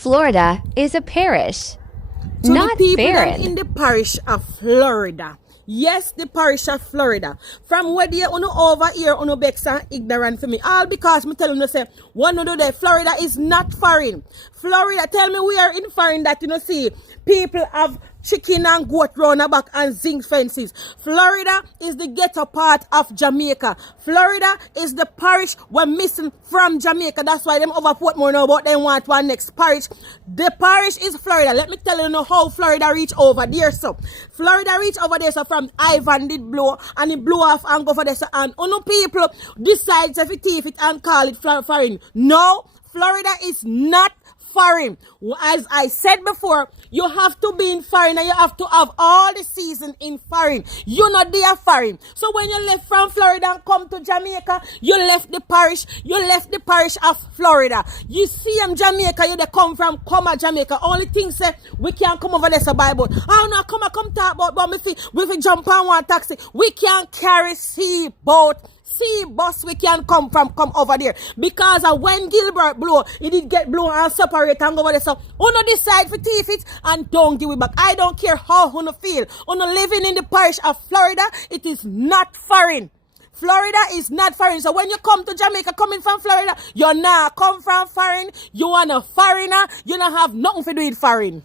Florida is a parish, To not the people barren. in the parish of Florida. Yes, the parish of Florida. From where they uno over here, uno bex and ignorant for me. All because me tell you say, one no do that. Florida is not foreign. Florida, tell me we are in foreign that you know see people have chicken and goat round the back and zinc fences. Florida is the ghetto part of Jamaica. Florida is the parish we're missing from Jamaica. That's why them over Portmore now about them want one next parish. The parish is Florida. Let me tell you now how Florida reach over there. So Florida reach over there so from Ivan did blow and it blow off and go for this and uno people decides if it thief it and call it foreign. No, Florida is not foreign. As I said before, you have to be in foreign and you have to have all the season in foreign. You're not there foreign. So when you left from Florida and come to Jamaica, you left the parish of Florida. You see Jamaica, you they come at Jamaica. Only thing say we can't come over there so by boat. Oh no, come talk about but me see we jump on one taxi. We can't carry sea boat. See bus we can come over there because when Gilbert blow it did get blown and separate and go over there so uno decide for thief it and don't give it back. I don't care how uno feel. Uno living in the parish of Florida, it is not foreign. Florida is not foreign. So when you come to Jamaica coming from Florida, you're not come from foreign. You are a foreigner. You don't have nothing to do with foreign.